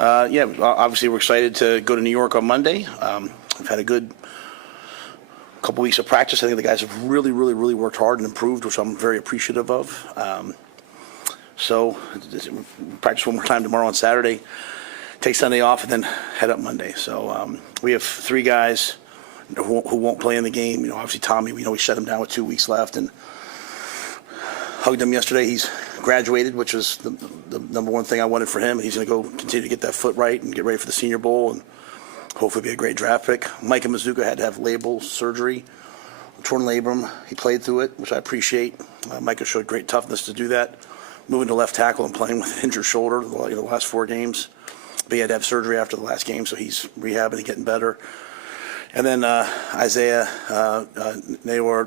Obviously we're excited to go to New York on Monday. We've had a good couple weeks of practice. I think the guys have really, really, really worked hard and improved, which I'm very appreciative of. So practice one more time tomorrow on Saturday, take Sunday off, and then head up Monday. So we have 3 guys who won't play in the game. Obviously Tommy, we shut him down with 2 weeks left, and hugged him yesterday. He's graduated, which was the number one thing I wanted for him. He's going to go continue to get that foot right and get ready for the Senior Bowl and hopefully be a great draft pick. Micah Mazuka had to have labral surgery, torn labrum. He played through it, which I appreciate. Micah showed great toughness to do that, moving to left tackle and playing with an injured shoulder the last 4 games. But he had to have surgery after the last game, so he's rehabbing and getting better. And then Isaiah Naylor,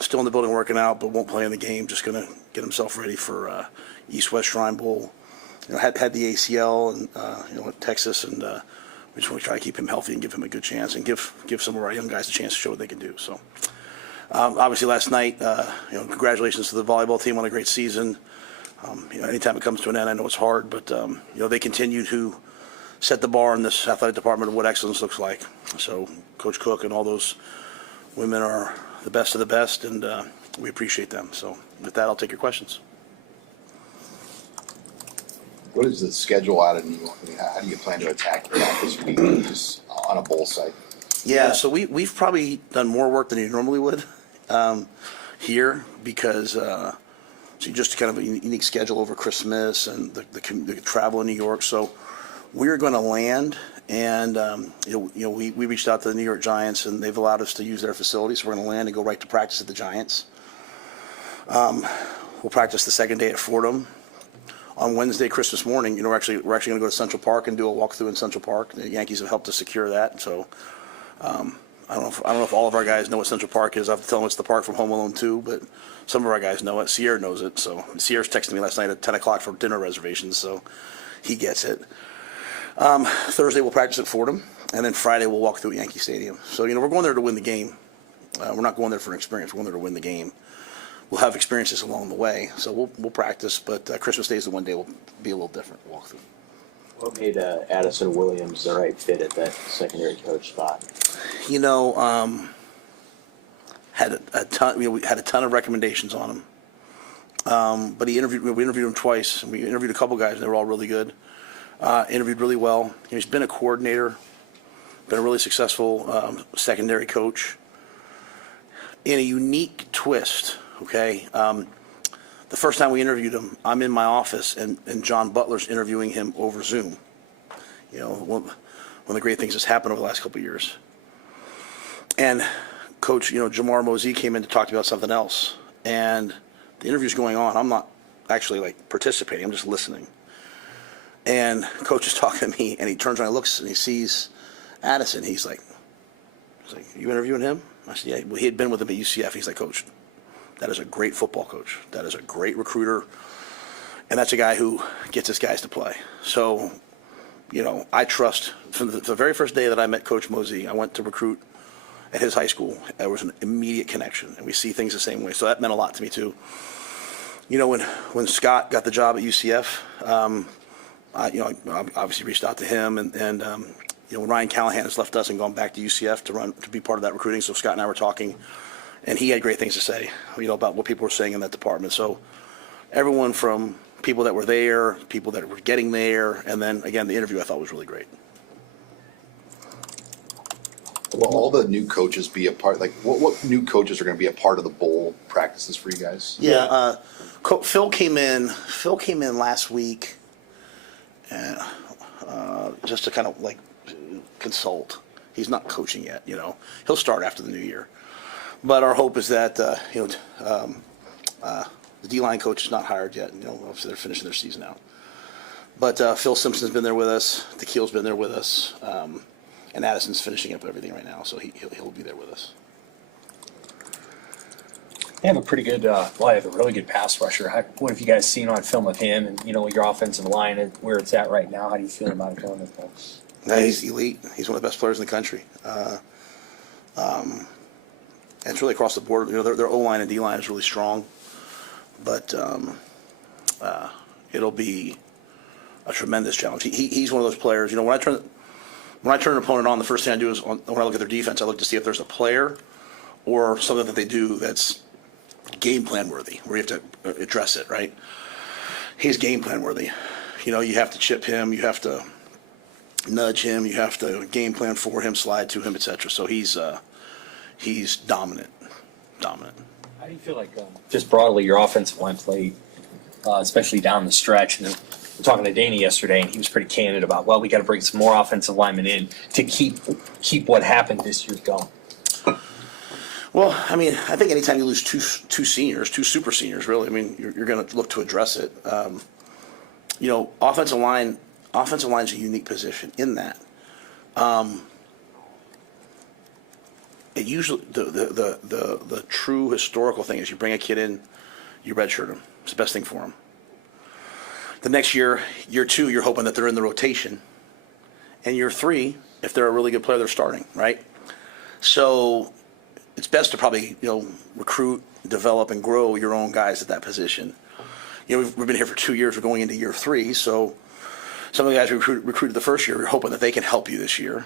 still in the building working out, but won't play in the game. Just going to get himself ready for East-West Shrine Bowl. Had the ACL and at Texas, and we just want to try to keep him healthy and give him a good chance, and give some of our young guys a chance to show what they can do. So obviously last night, congratulations to the volleyball team on a great season. Anytime it comes to an end, I know it's hard, but they continue to set the bar in this athletic department of what excellence looks like. So Coach Cook and all those women are the best of the best, and we appreciate them. So with that, I'll take your questions. What is the schedule out of New York? I mean, how do you plan to attack that this week, just on a bowl site? Yeah, so we've probably done more work than you normally would here, because so just kind of a unique schedule over Christmas and the travel in New York. So we're going to land, and we reached out to the New York Giants, and they've allowed us to use their facilities. So we're going to land and go right to practice at the Giants. We'll practice the second day at Fordham. On Wednesday, Christmas morning, we're actually going to go to Central Park and do a walkthrough in Central Park. The Yankees have helped us secure that. So I don't know if all of our guys know what Central Park is. I have to tell them it's the park from Home Alone 2, but some of our guys know it. Sierra knows it. So Sierra's texted me last night at 10 o'clock for dinner reservations, so he gets it. Thursday we'll practice at Fordham, and then Friday we'll walk through Yankee Stadium. So we're going there to win the game. We're not going there for an experience. We're going there to win the game. We'll have experiences along the way, so we'll practice. But Christmas Day is the one day will be a little different walkthrough. What made Addison Williams the right fit at that secondary coach spot? Had a ton. We had a ton of recommendations on him, but we interviewed him twice, and we interviewed a couple guys, and they were all really good. Interviewed really well. He's been a coordinator, been a really successful secondary coach. In a unique twist, okay? The first time we interviewed him, I'm in my office, and John Butler's interviewing him over Zoom. One of the great things that's happened over the last couple of years. And Coach, Jamar Mosey came in to talk to me about something else. And the interview's going on. I'm not actually participating. I'm just listening. And Coach is talking to me, and he turns around and looks, and he sees Addison. He's like, you interviewing him? I said, yeah. Well, he had been with him at UCF. He's like, Coach, that is a great football coach. That is a great recruiter. And that's a guy who gets his guys to play. So, I trust. From the very first day that I met Coach Mosey, I went to recruit at his high school. There was an immediate connection, and we see things the same way. So that meant a lot to me, too. When Scott got the job at UCF, I obviously reached out to him, and when Ryan Callahan has left us and gone back to UCF to be part of that recruiting, so Scott and I were talking, and he had great things to say, about what people were saying in that department. So everyone from people that were there, people that were getting there, and then again the interview I thought was really great. Will all the new coaches be a part? What new coaches are going to be a part of the bowl practices for you guys? Yeah, Phil came in last week, and just to kind of consult. He's not coaching yet. He'll start after the new year. But our hope is that the D-line coach is not hired yet. Obviously they're finishing their season out. But Phil Simpson's been there with us. Tequil's been there with us. And Addison's finishing up everything right now, so he'll be there with us. They have a pretty good, I have a really good pass rusher. What have you guys seen on film of him and, your offensive line and where it's at right now? How do you feel about it going with that? He's elite. He's one of the best players in the country. And it's really across the board. Their O-line and D-line is really strong. But it'll be a tremendous challenge. He's one of those players. You know, when I turn an opponent on, the first thing I do is when I look at their defense, I look to see if there's a player or something that they do that's game plan worthy, where you have to address it, right? He's game plan worthy. You know, you have to chip him, you have to nudge him, you have to game plan for him, slide to him, etc. So he's dominant. How do you feel like, just broadly, your offensive line play, especially down the stretch? And we're talking to Danny yesterday, and he was pretty candid about, well, we got to bring some more offensive linemen in to keep what happened this year going. Well, I mean, I think anytime you lose two seniors, two super seniors, really, I mean, you're going to look to address it. You know, offensive line's a unique position in that. It usually the true historical thing is you bring a kid in, you redshirt him. It's the best thing for him. The next year 2, you're hoping that they're in the rotation, and year 3, if they're a really good player, they're starting, right? So it's best to probably, you know, recruit, develop, and grow your own guys at that position. You know, we've been here for 2 years. We're going into year 3, so some of the guys we recruited the first year, we're hoping that they can help you this year.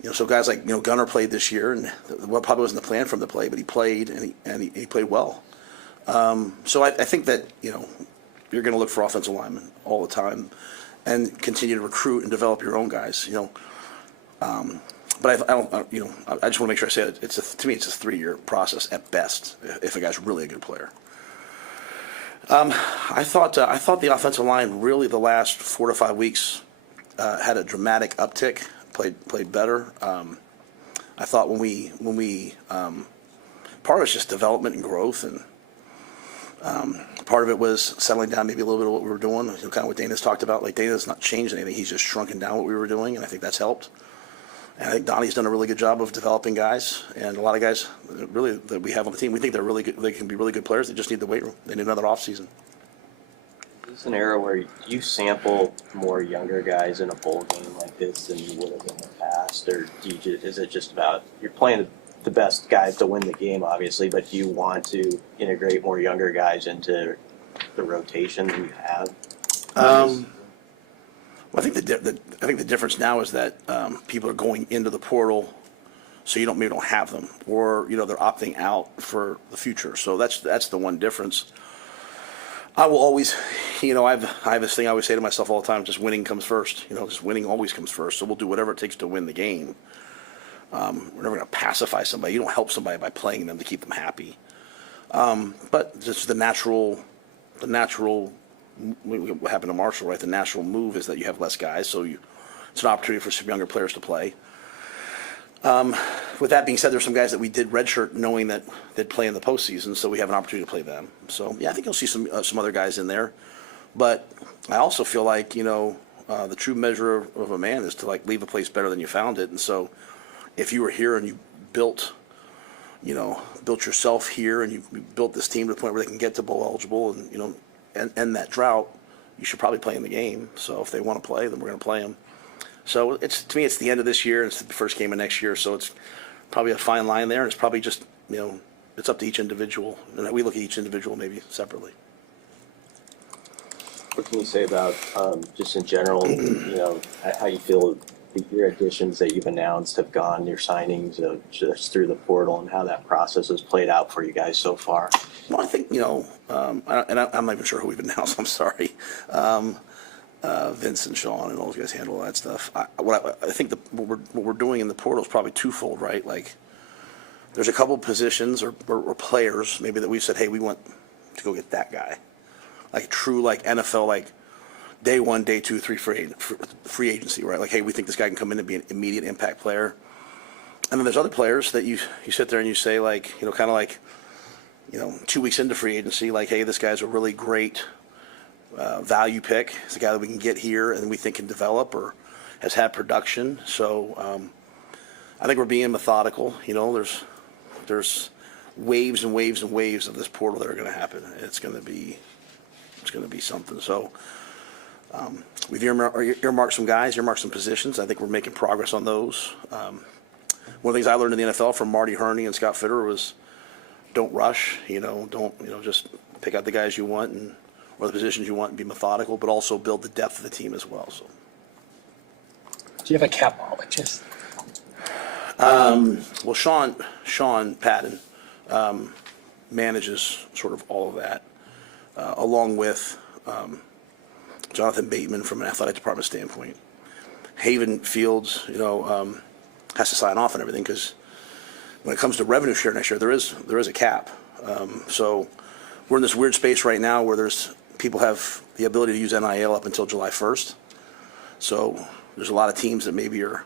You know, so guys like, you know, Gunnar played this year, and what probably wasn't the plan for him to play, but he played, and he played well. So I think that, you know, you're going to look for offensive linemen all the time, and continue to recruit and develop your own guys. You know, but I don't, you know, I just want to make sure I say it. To me, it's a 3-year process at best if a guy's really a good player. I thought the offensive line really the last 4 to 5 weeks had a dramatic uptick. Played better. I thought when we part of it's just development and growth, and part of it was settling down maybe a little bit of what we were doing. You know, kind of what Dana's talked about. Like, Dana's not changed anything; he's just shrunken down what we were doing, and I think that's helped. And I think Donnie's done a really good job of developing guys, and a lot of guys really that we have on the team, we think they're really good. They can be really good players. They just need the weight room. They need another off season. Is this an era where you sample more younger guys in a bowl game like this than you would have in the past, or is it just about you're playing the best guys to win the game, obviously, but do you want to integrate more younger guys into the rotation than you have? Well, I think the difference now is that people are going into the portal, so maybe don't have them, or you know they're opting out for the future. So that's the one difference. I will always, you know, I have this thing I always say to myself all the time: just winning comes first. You know, just winning always comes first. So we'll do whatever it takes to win the game. We're never going to pacify somebody. You don't help somebody by playing them to keep them happy. But just the natural. What happened to Marshall, right? The natural move is that you have less guys, so it's an opportunity for some younger players to play. With that being said, there's some guys that we did redshirt knowing that they'd play in the postseason, so we have an opportunity to play them. So yeah, I think you'll see some other guys in there, but I also feel like, you know, the true measure of a man is to like leave a place better than you found it. And so, if you were here and you built yourself here, and you built this team to the point where they can get to bowl eligible, and you know, end that drought, you should probably play in the game. So if they want to play, then we're going to play them. So to me, it's the end of this year, and it's the first game of next year. So it's probably a fine line there, and it's probably just, you know, it's up to each individual, and we look at each individual maybe separately. What can you say about just in general, you know, how you feel your additions that you've announced have gone, your signings just through the portal, and how that process has played out for you guys so far? Well, I think, you know, I'm not even sure who we've announced. I'm sorry. Vince and Sean and all those guys handle all that stuff. I think what we're doing in the portal is probably twofold, right? Like, there's a couple positions or players maybe that we've said, hey, we want to go get that guy, like true like NFL like day 1, day 2, 3 free agency, right? Like, hey, we think this guy can come in and be an immediate impact player. And then there's other players that you sit there and you say, like, you know, kind of like, you know, 2 weeks into free agency, like, hey, this guy's a really great value pick. It's a guy that we can get here and we think can develop or has had production. So I think we're being methodical. You know, there's waves and waves and waves of this portal that are going to happen. It's going to be something. So we've earmarked some guys, earmarked some positions. I think we're making progress on those. One of the things I learned in the NFL from Marty Herney and Scott Fitterer was don't rush. Don't just pick out the guys you want and or the positions you want and be methodical, but also build the depth of the team as well. So, Do you have a capologist? well, Sean Patton manages sort of all of that, along with Jonathan Bateman from an athletic department standpoint. Haven Fields, has to sign off on everything because when it comes to revenue share next year, there is a cap. So we're in this weird space right now where people have the ability to use NIL up until July 1st. So there's a lot of teams that maybe are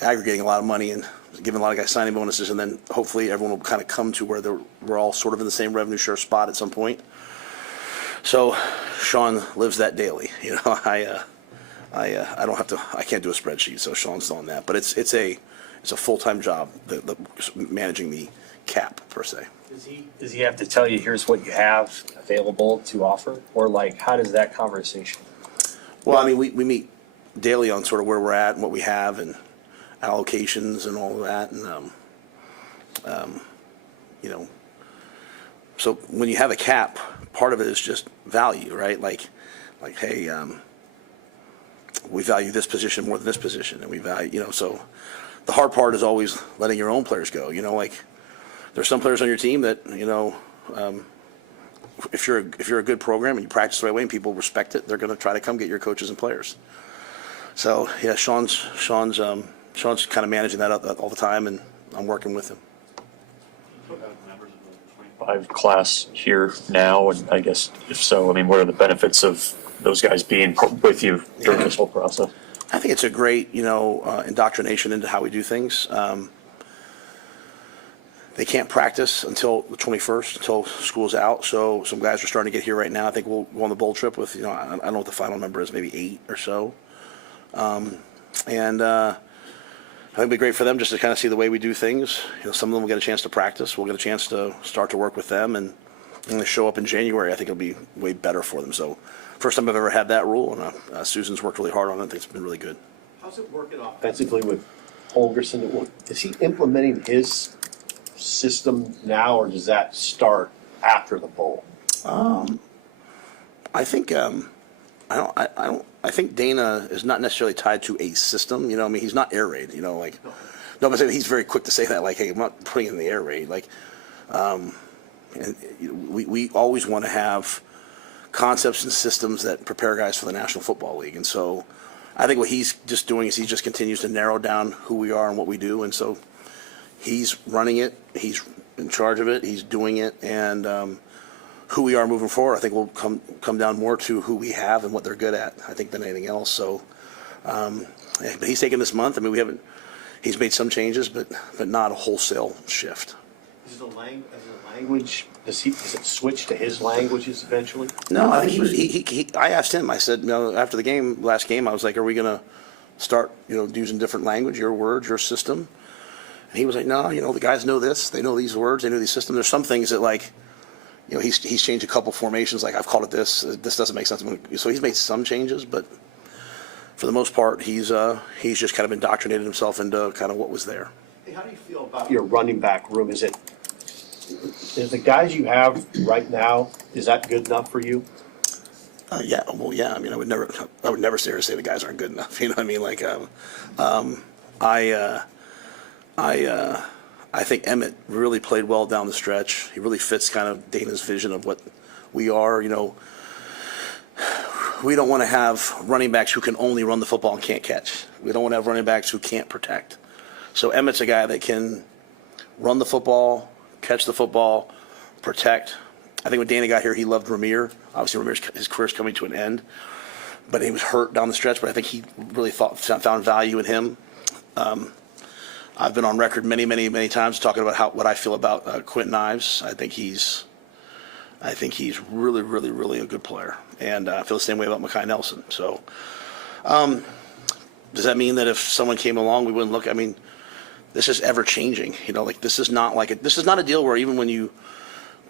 aggregating a lot of money and giving a lot of guys signing bonuses, and then hopefully everyone will kind of come to where we're all sort of in the same revenue share spot at some point. So Sean lives that daily. I don't have to. I can't do a spreadsheet, so Sean's on that. But it's a full-time job, the managing the cap per se. Does he have to tell you, here's what you have available to offer? Or like, how does that conversation? Well, I mean, we meet daily on sort of where we're at and what we have and allocations and all of that, and so when you have a cap, part of it is just value, right? Like, hey, we value this position more than this position, and we value, so the hard part is always letting your own players go. Like there's some players on your team that, if you're a good program and you practice the right way and people respect it, they're going to try to come get your coaches and players. So yeah, Sean's kind of managing that all the time, and I'm working with him. Members of the 25 class here now, and I guess if so, I mean, what are the benefits of those guys being with you during this whole process? I think it's a great, indoctrination into how we do things. They can't practice until the 21st, until school's out. So some guys are starting to get here right now. I think we'll go on the bowl trip with, I don't know what the final number is, maybe 8 or so. And I think it'd be great for them just to kind of see the way we do things. Some of them will get a chance to practice. We'll get a chance to start to work with them, and when they show up in January, I think it'll be way better for them. So first time I've ever had that rule, and Susan's worked really hard on it. I think it's been really good. How's it working offensively with Holgerson? Is he implementing his system now, or does that start after the bowl? I think I think Dana is not necessarily tied to a system. I mean, he's not air raid. No, I'm saying he's very quick to say that. Like, hey, I'm not putting in the air raid. Like, and we always want to have concepts and systems that prepare guys for the National Football League. And so I think what he's just doing is he just continues to narrow down who we are and what we do. And so he's running it. He's in charge of it. He's doing it. And who we are moving forward, I think will come down more to who we have and what they're good at, I think, than anything else. So, but he's taken this month. I mean, he's made some changes, but not a wholesale shift. Is the language, does it switch to his languages eventually? No, I think I asked him. I said, after the last game, I was like, "Are we going to start, using different language, your words, your system?" And he was like, "No, the guys know this. They know these words. They know these systems. There's some things that he's changed a couple formations. Like I've called it this. This doesn't make sense." So he's made some changes, but for the most part, he's just kind of indoctrinated himself into kind of what was there. Hey, how do you feel about your running back room? Is the guys you have right now, is that good enough for you? Yeah. Well, yeah. I mean, I would never say the guys aren't good enough. You know what I mean? Like, I think Emmett really played well down the stretch. He really fits kind of Dana's vision of what we are. We don't want to have running backs who can only run the football and can't catch. We don't want to have running backs who can't protect. So Emmett's a guy that can run the football, catch the football, protect. I think when Dana got here, he loved Ramir. Obviously, his career's coming to an end, but he was hurt down the stretch. But I think he really found value in him. I've been on record many, many, many times talking about what I feel about Quentin Ives. I think he's really, really, really a good player, and I feel the same way about Mekhi Nelson. So, does that mean that if someone came along, we wouldn't look? I mean, this is ever changing. This is not a deal where even when you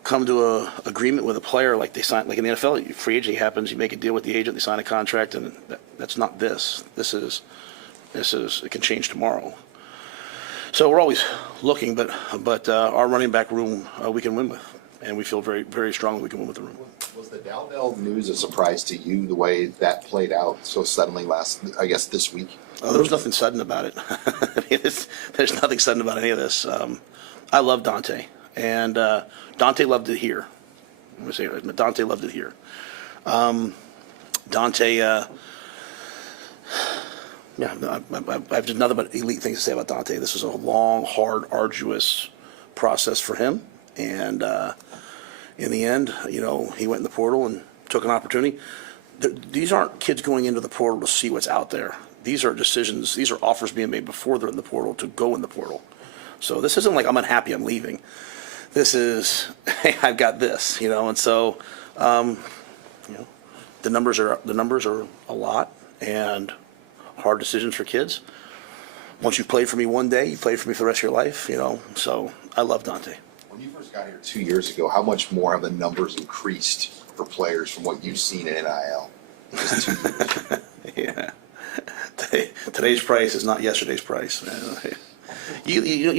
come to a agreement with a player, like they sign, like in the NFL, free agency happens, you make a deal with the agent, they sign a contract, and that's not this. This is it can change tomorrow. So we're always looking, but our running back room we can win with, and we feel very, very strongly we can win with the room. Was the Dowdell news a surprise to you, the way that played out so suddenly this week? Oh, there was nothing sudden about it. I mean, there's nothing sudden about any of this. I love Dante, and Dante loved it here. I'm gonna say it, Dante loved it here. Dante, yeah, I've just nothing but elite things to say about Dante. This was a long, hard, arduous process for him, and in the end, you know, he went in the portal and took an opportunity. These aren't kids going into the portal to see what's out there. These are decisions, these are offers being made before they're in the portal to go in the portal. So this isn't like I'm unhappy, I'm leaving. This is, hey, I've got this, you know, and so, you know, the numbers are a lot and hard decisions for kids. Once you played for me one day, you played for me for the rest of your life, you know, so I love Dante. When you first got here 2 years ago, how much more have the numbers increased for players from what you've seen in NIL? Just 2 years. Yeah. Today's price is not yesterday's price. You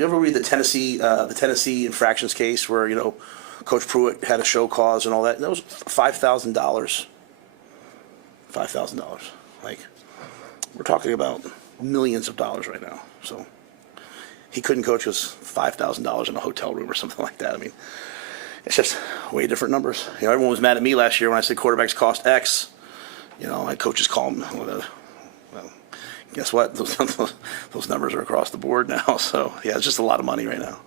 ever read the Tennessee infractions case where, you know, Coach Pruitt had a show cause and all that? That was $5,000. $5,000. Like, we're talking about millions of dollars right now. So he couldn't coach us $5,000 in a hotel room or something like that. I mean, it's just way different numbers. You know, everyone was mad at me last year when I said quarterbacks cost X. You know, my coaches call them. Well, guess what? Those numbers are across the board now. So yeah, it's just a lot of money right now.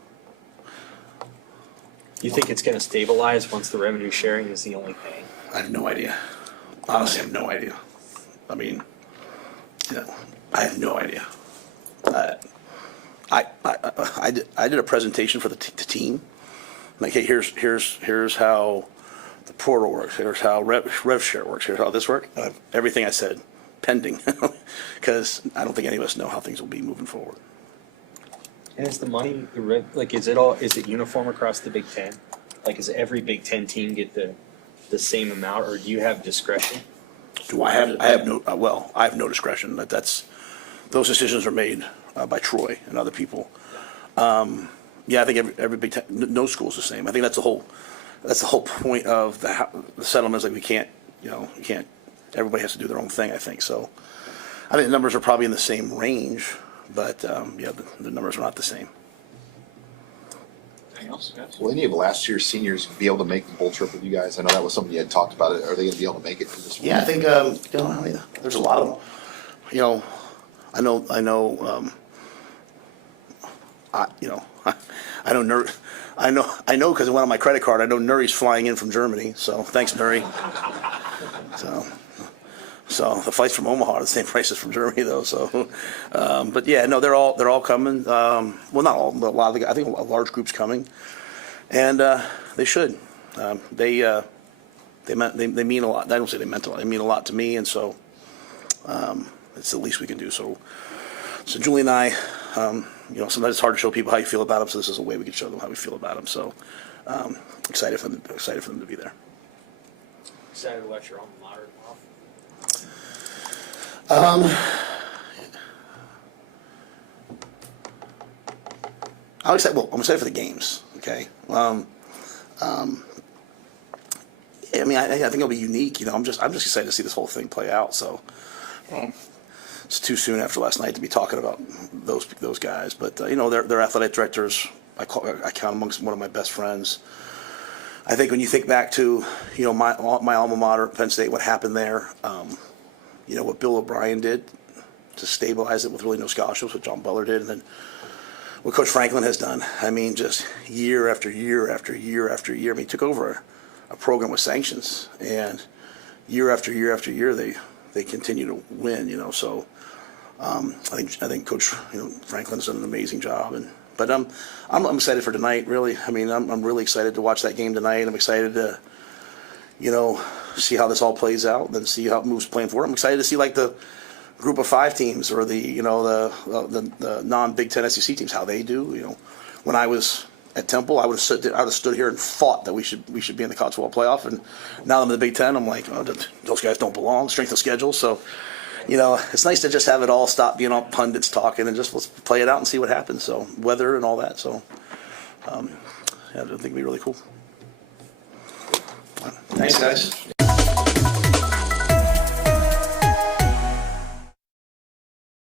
You think it's going to stabilize once the revenue sharing is the only thing? I have no idea. Honestly, I have no idea. I mean, you know, I have no idea. I did a presentation for the team. Like, hey, here's how the portal works. Here's how rev share works. Here's how this works. Everything I said, pending, because I don't think any of us know how things will be moving forward. And is the money, like, is it uniform across the Big Ten? Like, does every Big Ten team get the same amount, or do you have discretion? Do I have? I have no. Well, I have no discretion. Those decisions are made by Troy and other people. Yeah, I think every Big Ten, no school's the same. I think that's the whole point of the settlement. Is like we can't. Everybody has to do their own thing. I think so. I think the numbers are probably in the same range, but yeah, the numbers are not the same. Anything else, guys? Will any of last year's seniors be able to make the bowl trip with you guys? I know that was something you had talked about. Are they going to be able to make it for this one? Yeah, I think there's a lot of them. You know, I know. I know because it went on my credit card. I know Nuri's flying in from Germany, so thanks, Nuri. So the flights from Omaha are the same prices from Germany, though. So, but yeah, no, they're all coming. Well, not all, but a lot of the. I think a large group's coming, and they should. They mean a lot. I don't say they meant a lot. They mean a lot to me, and so it's the least we can do. So Julie and I, sometimes it's hard to show people how you feel about them. So this is a way we can show them how we feel about them. So excited for them to be there. Excited to watch your alma mater tomorrow. I'm excited for the games. Okay. I mean, I think it'll be unique. You know, I'm just excited to see this whole thing play out. So, it's too soon after last night to be talking about those guys. But they're athletic directors. I count amongst one of my best friends. I think when you think back to my alma mater, Penn State, what happened there, what Bill O'Brien did to stabilize it with really no scholarships, what John Butler did, and then what Coach Franklin has done. I mean, just year after year after year after year. I mean, he took over a program with sanctions, and year after year after year, they continue to win. So I think Coach Franklin's done an amazing job, but I'm excited for tonight. Really, I mean, I'm really excited to watch that game tonight. I'm excited to see how this all plays out, and then see how it moves playing forward. I'm excited to see like the Group of 5 teams or the non-Big Ten SEC teams, how they do. When I was at Temple, I would have stood here and fought that we should be in the college football playoff, and now I'm in the Big Ten. I'm like, oh, those guys don't belong. Strength of schedule. So, it's nice to just have it all stop being all pundits talking and just let's play it out and see what happens. So weather and all that. So, Yeah, I think it'd be really cool. Thanks, guys.